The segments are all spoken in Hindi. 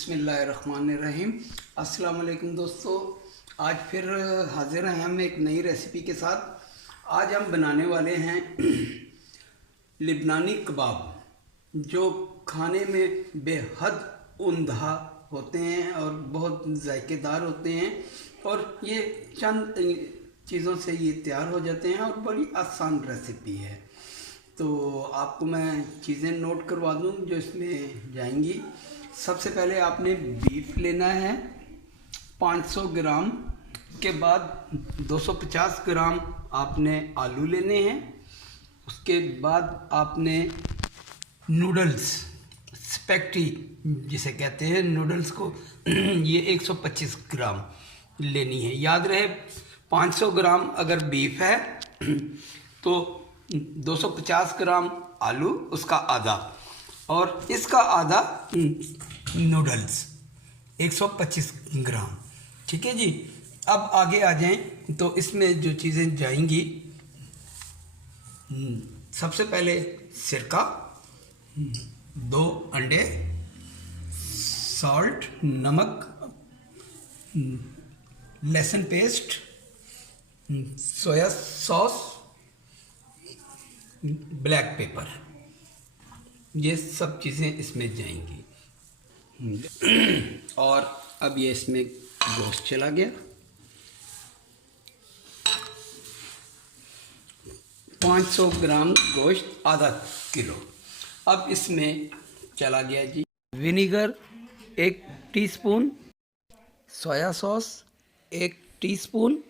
बिस्मिल्लाहिर्रहमानिर्रहीम। अस्सलाम वालेकुम दोस्तों, आज फिर हाजिर हैं हम एक नई रेसिपी के साथ। आज हम बनाने वाले हैं लिबनानी कबाब, जो खाने में बेहद उम्दा होते हैं और बहुत जायकेदार होते हैं। और ये चंद चीज़ों से ये तैयार हो जाते हैं और बड़ी आसान रेसिपी है। तो आपको मैं चीज़ें नोट करवा दूँ जो इसमें जाएंगी। सबसे पहले आपने बीफ लेना है 500 ग्राम के बाद 250 ग्राम आपने आलू लेने हैं। उसके बाद आपने नूडल्स स्पैगेटी जिसे कहते हैं नूडल्स को ये 125 ग्राम लेनी है। याद रहे 500 ग्राम अगर बीफ है तो 250 ग्राम आलू, उसका आधा, और इसका आधा नूडल्स 125 ग्राम। ठीक है जी। अब आगे आ जाएं तो इसमें जो चीज़ें जाएंगी, सबसे पहले सिरका, 2 अंडे, सॉल्ट नमक, लहसुन paste, soya sauce, black pepper, ये सब चीज़ें इसमें जाएंगी। और अब ये इसमें गोश्त चला गया, 500 ग्राम गोश्त, आधा किलो। अब इसमें चला गया जी vinegar 1 teaspoon, soya sauce 1 teaspoon,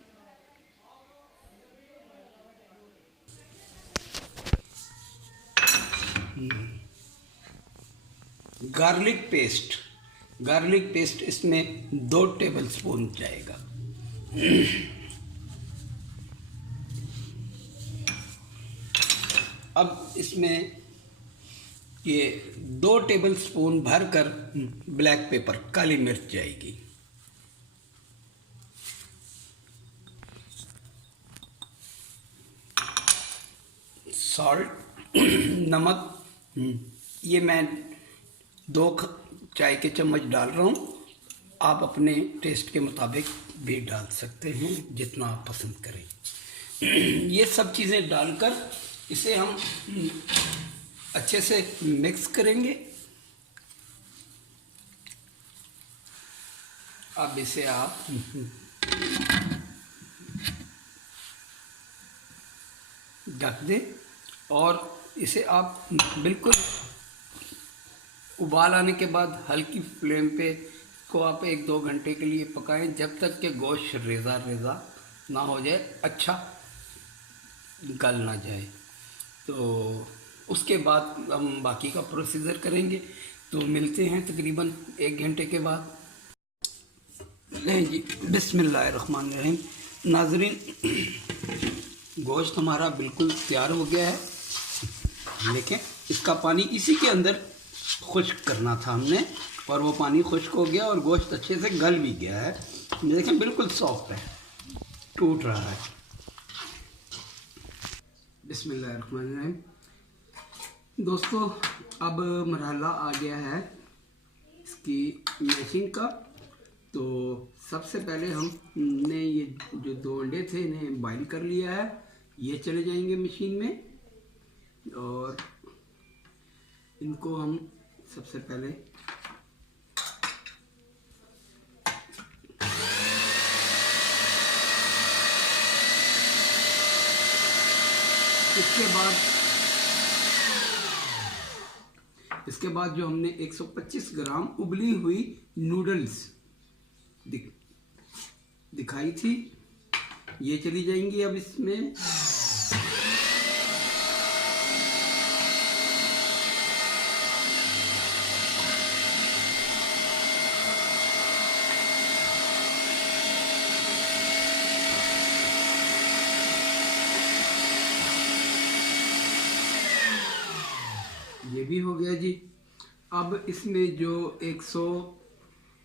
garlic paste इसमें 2 टेबलस्पून जाएगा। अब इसमें ये 2 टेबलस्पून भरकर ब्लैक पेपर, काली मिर्च जाएगी। सॉल्ट नमक, ये मैं 2 चाय के चम्मच डाल रहा हूँ। आप अपने टेस्ट के मुताबिक भी डाल सकते हैं, जितना आप पसंद करें। ये सब चीज़ें डालकर इसे हम अच्छे से मिक्स करेंगे। अब इसे आप ढक दें और इसे आप बिल्कुल उबाल आने के बाद हल्की फ्लेम पे को आप 1-2 घंटे के लिए पकाएं, जब तक कि गोश्त रेज़ा ना हो जाए, अच्छा गल ना जाए। तो उसके बाद हम बाकी का प्रोसीजर करेंगे। तो मिलते हैं तकरीबन 1 घंटे के बाद। नहीं जी, बिस्मिल्लाहिर्रहमानिर्रहीम। नाज़रीन, गोश्त हमारा बिल्कुल तैयार हो गया है। देखें, इसका पानी इसी के अंदर खुश्क करना था हमने, और वो पानी खुश्क हो गया और गोश्त अच्छे से गल भी गया है। देखें, बिल्कुल सॉफ्ट है, टूट रहा है। बिस्मिल्लाहिर्रहमानिर्रहीम। दोस्तों, अब मरहला आ गया है इसकी मैशिंग का। तो सबसे पहले हमने ये जो 2 अंडे थे इन्हें बॉईल कर लिया है। ये चले जाएंगे मशीन में, और इनको हम सबसे पहले इसके बाद जो हमने 125 ग्राम उबली हुई नूडल्स दिखाई थी, ये चली जाएंगी अब इसमें। ये भी हो गया जी। अब इसमें जो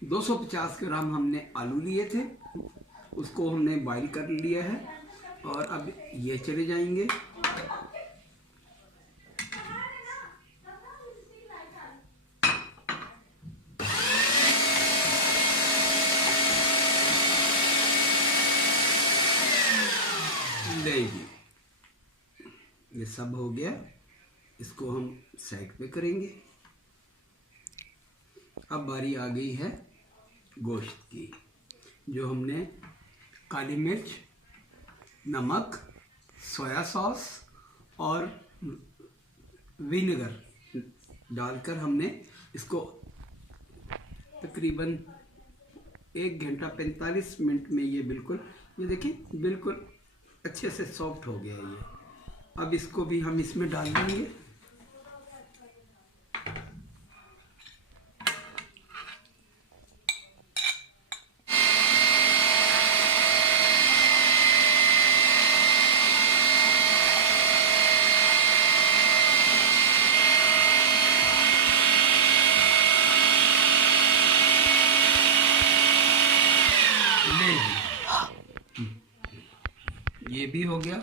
250 ग्राम हमने आलू लिए थे, उसको हमने बॉईल कर लिया है, और अब ये चले जाएंगे। ये सब हो गया, इसको हम साइड पे करेंगे। अब बारी आ गई है गोश्त की, जो हमने काली मिर्च, नमक, सोया सॉस और विनेगर डालकर हमने इसको तकरीबन 1 घंटा 45 मिनट में ये बिल्कुल, ये देखिए बिल्कुल अच्छे से सॉफ्ट हो गया ये। अब इसको भी हम इसमें डाल देंगे। ये भी हो गया।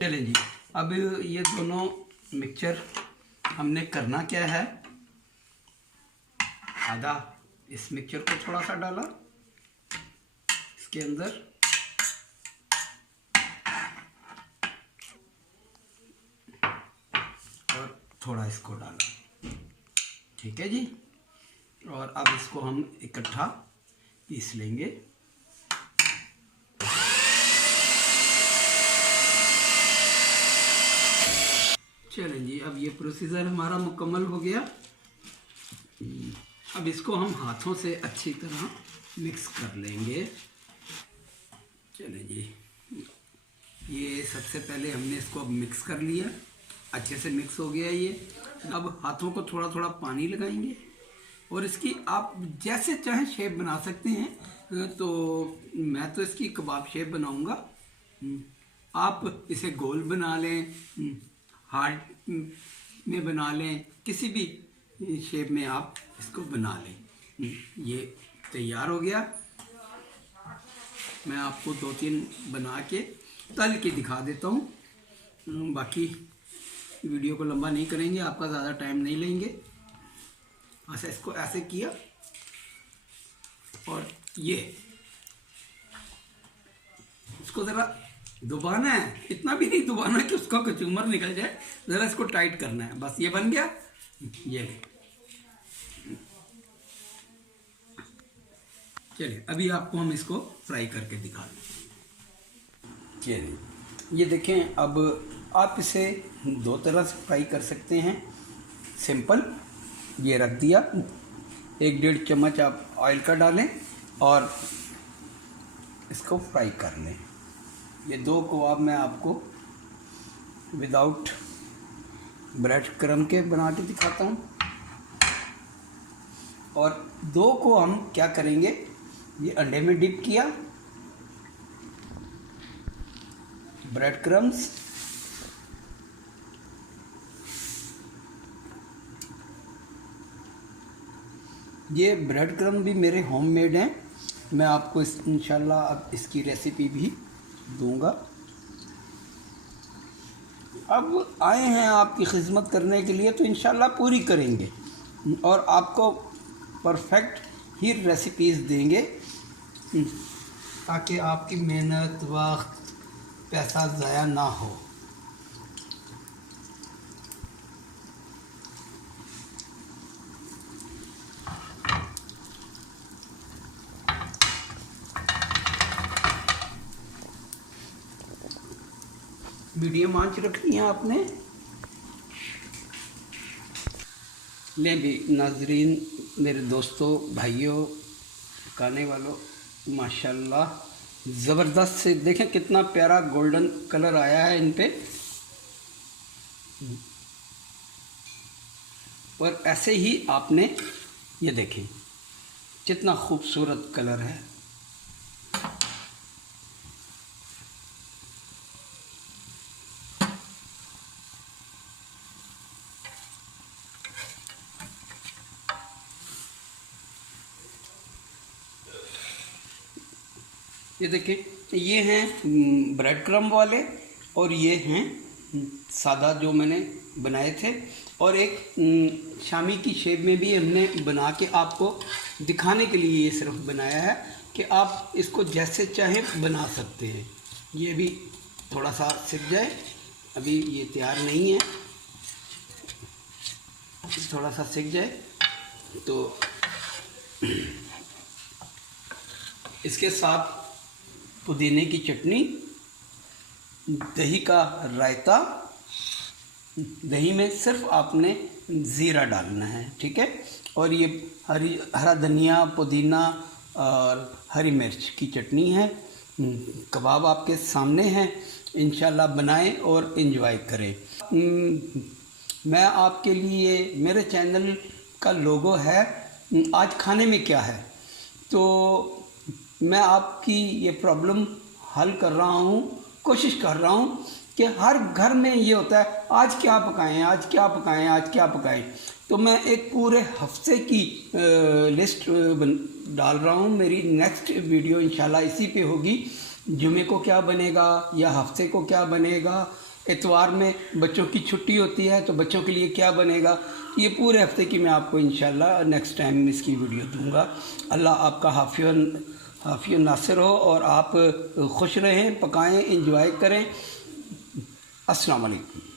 चलें जी, अब ये दोनों मिक्सचर हमने करना क्या है, आधा इस मिक्सचर को थोड़ा सा डाला इसके अंदर, और थोड़ा इसको डाला, ठीक है जी। और अब इसको हम इकट्ठा पीस लेंगे। चलें जी, अब ये प्रोसीजर हमारा मुकम्मल हो गया। अब इसको हम हाथों से अच्छी तरह मिक्स कर लेंगे। चलें जी, ये सबसे पहले हमने इसको अब मिक्स कर लिया, अच्छे से मिक्स हो गया ये। अब हाथों को थोड़ा थोड़ा पानी लगाएंगे और इसकी आप जैसे चाहें शेप बना सकते हैं। तो मैं तो इसकी कबाब शेप बनाऊंगा, आप इसे गोल बना लें, हार्ट में बना लें, किसी भी शेप में आप इसको बना लें। ये तैयार हो गया। मैं आपको 2-3 बना के तल के दिखा देता हूँ, बाकी वीडियो को लंबा नहीं करेंगे, आपका ज़्यादा टाइम नहीं लेंगे। अच्छा, इसको ऐसे किया और ये इसको ज़रा दबाना है, इतना भी नहीं दबाना कि उसका कचूमर निकल जाए, ज़रा इसको टाइट करना है, बस। ये बन गया, ये ले। चलिए अभी आपको हम इसको फ्राई करके दिखा दें। चलिए ये देखें, अब आप इसे 2 तरह से फ्राई कर सकते हैं। सिंपल, ये रख दिया, 1-1.5 चम्मच आप ऑयल का डालें और इसको फ्राई कर लें। ये 2 कबाब मैं आपको विदाउट ब्रेड क्रम्ब के बना के दिखाता हूँ। और 2 को हम क्या करेंगे, ये अंडे में डिप किया, ब्रेड क्रम्ब्स, ये ब्रेड क्रम्ब भी मेरे होममेड हैं, मैं आपको इंशाल्लाह अब इसकी रेसिपी भी दूंगा। अब आए हैं आपकी खिदमत करने के लिए, तो इंशाल्लाह पूरी करेंगे और आपको परफेक्ट ही रेसिपीज़ देंगे, ताकि आपकी मेहनत, वक्त, पैसा ज़ाया ना हो। मीडियम आंच रखनी है आपने। ले भी नाजरीन, मेरे दोस्तों, भाइयों, खाने वालों, माशाल्लाह ज़बरदस्त से देखें कितना प्यारा गोल्डन कलर आया है इन पे। और ऐसे ही आपने ये देखें कितना खूबसूरत कलर है। ये देखिए, ये हैं ब्रेड क्रम्ब वाले और ये हैं सादा जो मैंने बनाए थे, और एक शामी की शेप में भी हमने बना के आपको दिखाने के लिए ये सिर्फ बनाया है कि आप इसको जैसे चाहें बना सकते हैं। ये भी थोड़ा सा सिक जाए, अभी ये तैयार नहीं है, थोड़ा सा सिक जाए तो इसके साथ पुदीने की चटनी, दही का रायता। दही में सिर्फ आपने ज़ीरा डालना है, ठीक है। और ये हरा धनिया, पुदीना और हरी मिर्च की चटनी है। कबाब आपके सामने हैं, इंशाल्लाह बनाएं और एंजॉय करें। मैं आपके लिए, मेरे चैनल का लोगो है आज खाने में क्या है, तो मैं आपकी ये प्रॉब्लम हल कर रहा हूँ, कोशिश कर रहा हूँ कि हर घर में ये होता है आज क्या पकाएं, आज क्या पकाएं, आज क्या पकाएं। तो मैं एक पूरे हफ्ते की लिस्ट डाल रहा हूँ। मेरी नेक्स्ट वीडियो इंशाल्लाह इसी पे होगी, जुमे को क्या बनेगा या हफ्ते को क्या बनेगा, इतवार में बच्चों की छुट्टी होती है तो बच्चों के लिए क्या बनेगा। ये पूरे हफ्ते की मैं आपको इंशाल्लाह नेक्स्ट टाइम इसकी वीडियो दूंगा। अल्लाह आपका हाफिज़ नासिर हो और आप खुश रहें, पकाएं, एंजॉय करें। अस्सलाम वालेकुम।